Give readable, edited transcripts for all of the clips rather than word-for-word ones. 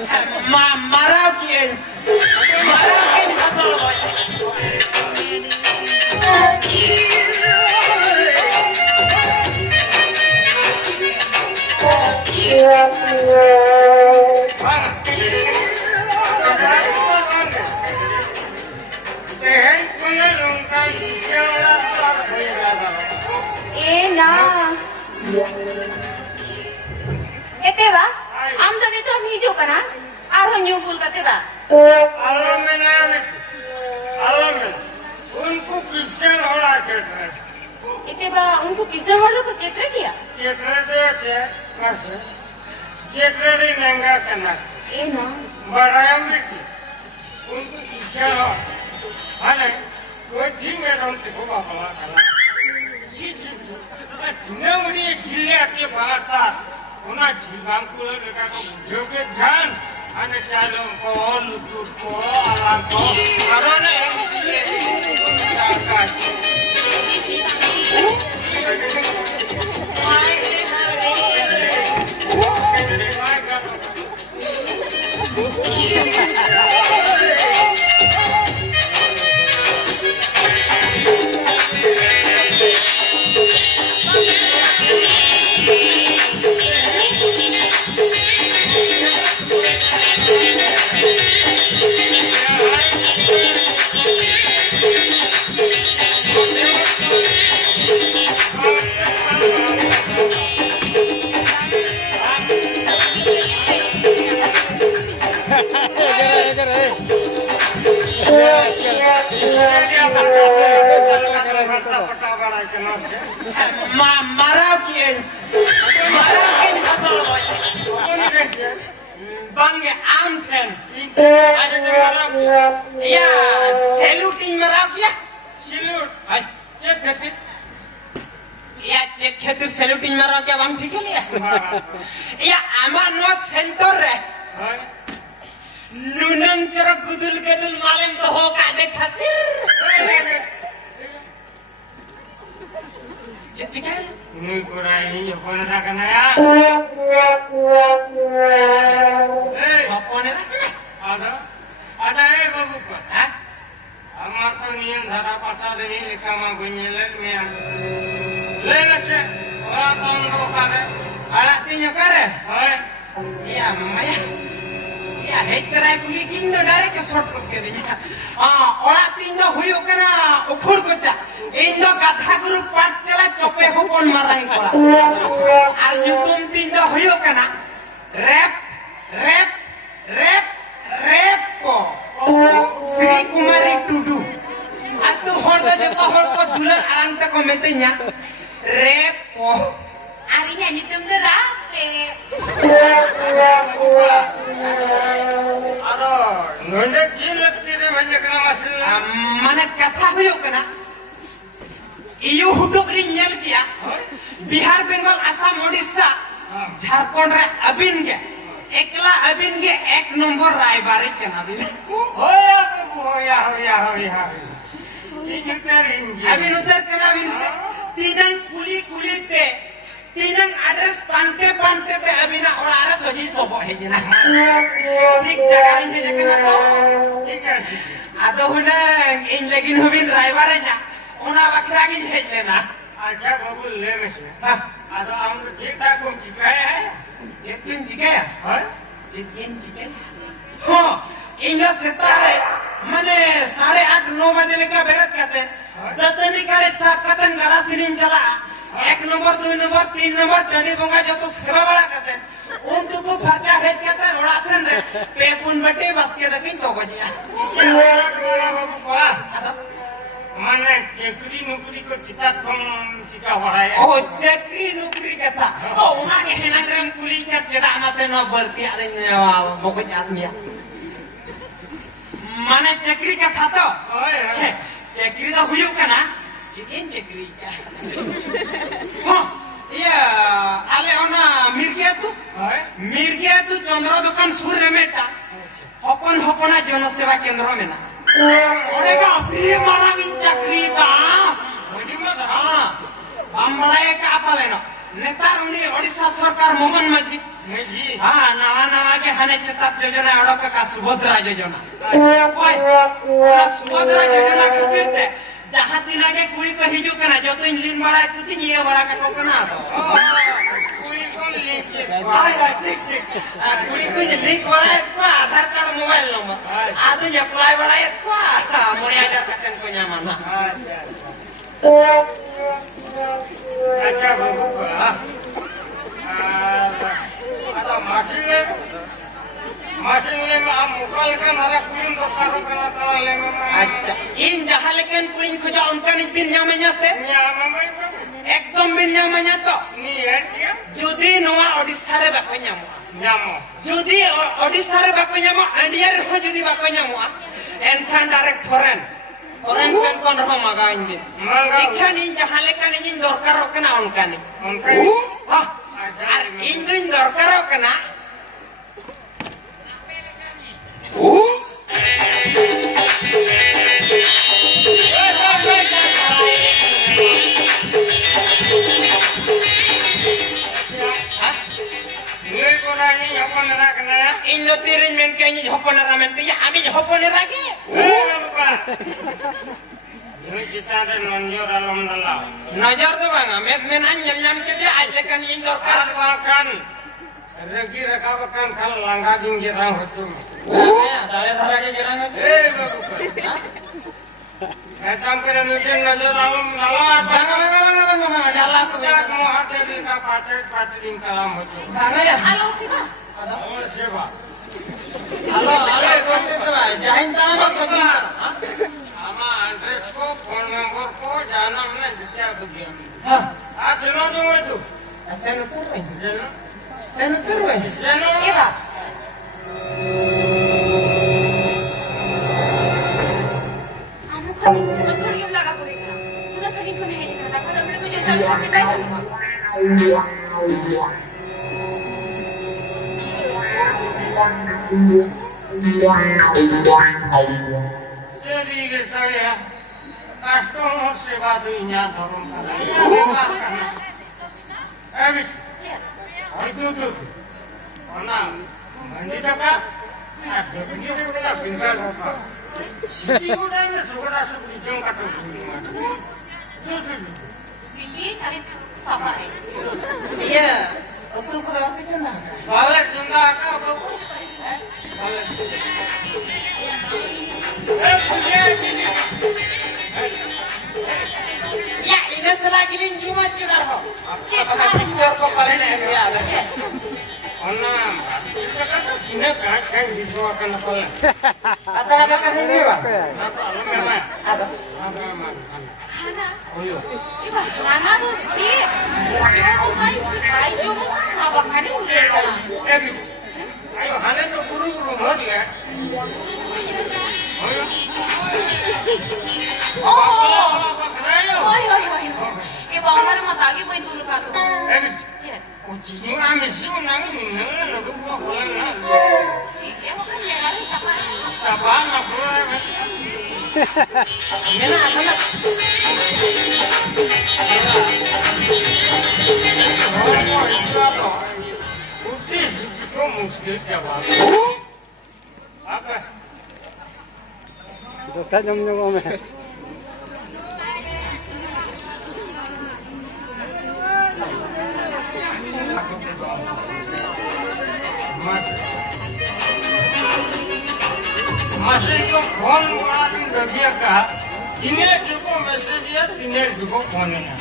माराव किए बदल भाई Eteba, am to nito ang hijau ka na? Aron yung bul ka, teba? Alam mo, unko Kishan होला चेट्रे Eteba, unko kisan hardo ko chetre kiya? चेट्रे तो चे कैसे चेट्रे री महंगा करना Na. बड़ा में की उनको किशन हो हाने वो ठीक में रोंते को बाबा करना ची तूने उन्हें जिले आके बाता उन्हें जिलांग को लेकर को जो के ध्यान आने चालों को लुटूर को आलाम को आरोने इसलिए साका ची माराव किए बदल भाई बंगे आम थे या सैल्यूटिंग माराव किया सिलूट चेक करती या चेक खेतु सैल्यूटिंग माराव क्या बांग ठीक है लिया या आमा नो सेंटर रे नुनंग चरक गुदुल केदुल मालें तो हो काटे खातिर चिचिका नहीं कुराई नहीं जो कौन सा करना है अपने रखना आधा आधा है बाबू को हमार तो नियम धारा पासा नहीं लिखा मां गुन्ने में ले नसे और कौन लोग करे alat tinyo kare है ya mamaya ya heterai kuli kindo direct shortcut ke dinya alat tinyo huyo kana ukhur kocha indo gatha guru pat chala chope hopon marai kora ar nyutum tinyo huyo kana rap po Sri Kumari Tudu atu hor da joto hor ko dulan alang ta ko metenya rap po Arinya nitum na rape. आधा नोंडे चील लगती रे मजे करा muscle माने कथा हुयो कना इयो हुडुकरी नेल किया बिहार बेंगल आसाम ओडिशा झारखंड रे अबिन के एकला अबिन के एक नंबर रायबारी कना बिन होया बाबू होया अबिन उधर कना बिन से तीनंग कुली ते तीनंग एड्रेस पांते ते अबिना और आरस होजी सब है जना ठीक जगह ही है कना तो ठीक है आदो हुना इन लेकिन हुबिन रायबारे nya ona bakra gi है लेना अच्छा बाबू ले में से हां आधा हम तो ठीक ठाक घूम चुका है चिकन चिकन हैं हो इंग्लिश सेतारे माने 8:30-9 बजे लेके बेरत करते दतनी काले साफ कतन गड़ा सिरिन चला 1 नंबर 2 नंबर 3 नंबर टनी बंगा जो तो सेवा बड़ा करते उन तो को फरजा है करते ओड़ासन रे पे पुन बटे बस के दकिन तो बजिया तुम्हारा बाबू पड़ा अदा माने चेकरी नौकरी को चिता हो रहा है ओ चक्री नौकरी कथा ओ उना के हेनग्रम कुली का चदा मासे न भर्ती आले मोको आदमी माने चक्री कथा तो चक्री तो हुयो कना चिकन चक्री का हां या आले ओना मिर्गिया तू चंद्र दुकान सुर रे मेटा हपना जन सेवा केंद्र में ना ओरे का अभी मारांग चक्री का हां हमराए का पाले न नेता उनी ओडिशा सरकार मोहन माझी मेजी हाँ नवा नवा के हने छतात योजना अड़क का सुभद्रा योजना ओए ओना सुभद्रा योजना खातिर ते जहां दिन आगे कुड़ी को हिजू कना जो तो इंलिन बड़ा कुती ये बड़ा का कोकना दो कुड़ी कौन लेके हाय हाय ठीक ठीक कुड़ी को जे लिंक बड़ा को आधार कार्ड मोबाइल नंबर आदि अप्लाई बड़ा को मोरे हजार कतन को न्यामना अच्छा बाबू आता मासिले में आप मुकाल का नारा कुइन दोकारो कना ताले में अच्छा इन जहां लेकिन कुइन खोजा उनका नि दिन न्यामanya से एकदम बिन न्यामanya तो नी है क्या जुदी नोआ ओडिसा रे बाको न्यामो न्यामो जुदी ओडिसा रे बाको न्यामो इंडिया रे हो जुदी बाको न्यामो एनखान डायरेक्ट फॉरेन सेन कोन रहो मगा इंदि इखान इन जहां लेकिन इन दरकारो कना उनका नि हां আর ইঞ্জিন দরকার কেনা ইন্দো তিরিন মেন কে নি হপনের রামেন তে আমি হপনের আগে नजर तो बांगा मैं ना nyam ke dia aja kan ing dorkar kan regi rekab kan kal langga ging girang hotu dale dhara ke girang hotu ऐसा करे मुझे नजर आलम नला banga dala ko tak mau hati di ka pate din kalam hotu banga ya halo siva और सेवा halo konte to ba jahin tana ba sojin ama address को phone number को जाना हमने जितना बुद्धि हां आज सुनो तुम itu senator weh Zeno senator weh Zeno Eva kamu kan थोड़ी क्यों लगा पड़ेगा तूने सही को नहीं करना था तो मेरे को जो चल पहुंचे काय शरीर saya customer सेवा दुनिया धर्म habis itu mana mandi jaga ada begini pula tinggal apa sih udah nih segera dijung kata itu Sivi kali papa iya itu ko apa jana balik sunda ka apa balik ya ini selagi ini cuma cirar ho apa picture ko parene ya ada ona asli kan ini kan disuakan apa ada kahin ba apa memang ada Hana oh iya Eva Hana tuh sih जो भाई सिपाही जो apa kali udah habis ayo hane to guru mod ya oh iya oh ayo oi oi oi Eva orang mata lagi main dulu kah tuh habis Cik kucing kami sih nangis nangis lu kok boleh Eva kan merah tak apa apa nak boleh ini na asana Utis itu muskil jawab. Apa? Itu tak nyom-nyom ame. Mas itu phone ada dia kah? Ini juga message dia, ini juga phone-nya.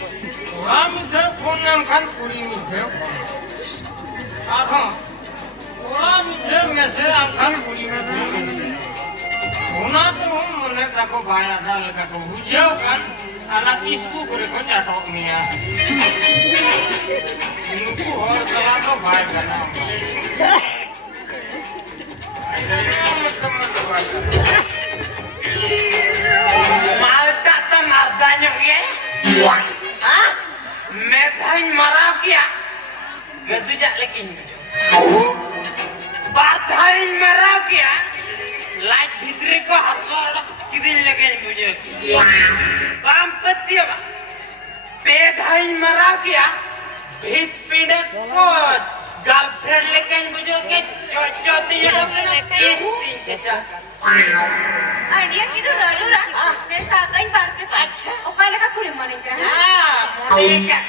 Orang itu phone yang kan kuri itu. Arham. Orang itu message kan kuri itu message. Ona tuh mana tak kau bayar dah lekas kau hujau kan? Anak isku kuri kau jatuh mia. Ini tu orang kalau kau bayar kan? मालटा तो मर्दान्यों ये हाँ मैं धाइन मराव किया गद्दू जा लेकिन बार धाइन मराव किया light भीतरी को हर किदिन लगे मुझे बाम पत्तिया बा पे धाइन मराव किया भीत पीड़े को गर्लफ्रेंड लेके बुझो के चौथी जड़ों के ना इस दिन के जा आइडिया की तो रलू रहा मेरे साथ कहीं बार पे अच्छा और पहले का खुले मने का हाँ मोने क्या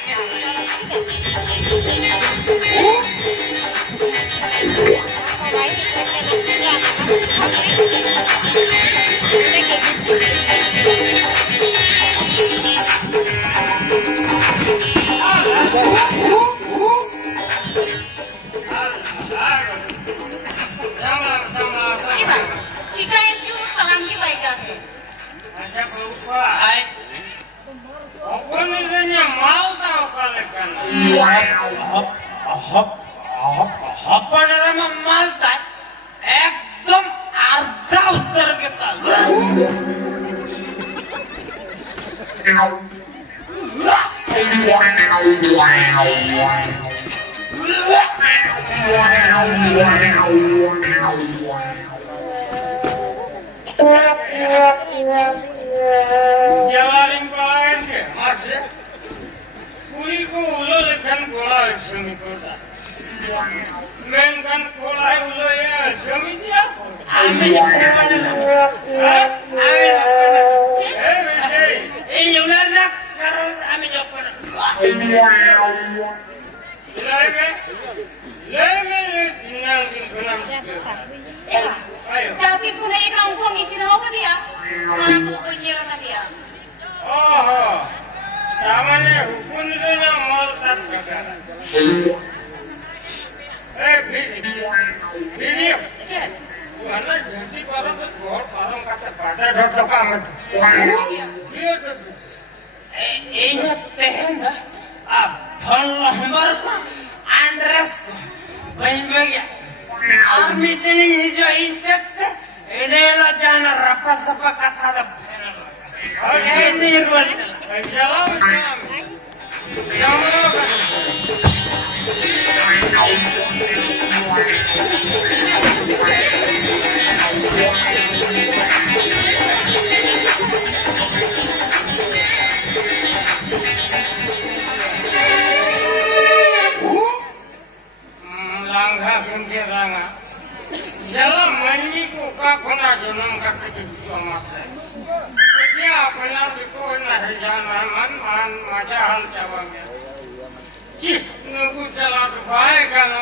चिकन जो काम की बाइक है अच्छा बउआ आई अपन ने माल का कलेक्शन अपन रे मालता एकदम अर्धा उत्तर घेता जलालिंग पलायन के मासे पुरी को उलो लेखन बोला समी कोता मेंगन कोला उलो या समी दिया এই ইউনার না কারণ আমি যখন ले जिनाल की गुनाम जाती पुणे एक राउंड को नीचे ना होगा दिया हमारा को कोई चेहरा ना दिया ओहो सामान्य हुकुम ने ना माल तक करा ए बिजी चल वाला जल्दी करो तो बहुत पारम का पाटा ढोटो का मत ये तो এই হতে না अब फल हमर को एंड्रेस को बहन गया आर्मी तनी जो इंतक एनेला जाना रपा सपा कथा द ए निर्वल चलो चलो लांगा के लांगा चलो मंजी को का खोना जन्म का तो मासे क्या अपना को ना है जाना मन मान मजा हाल चावांगे ची नुकु चला तो भाई का ना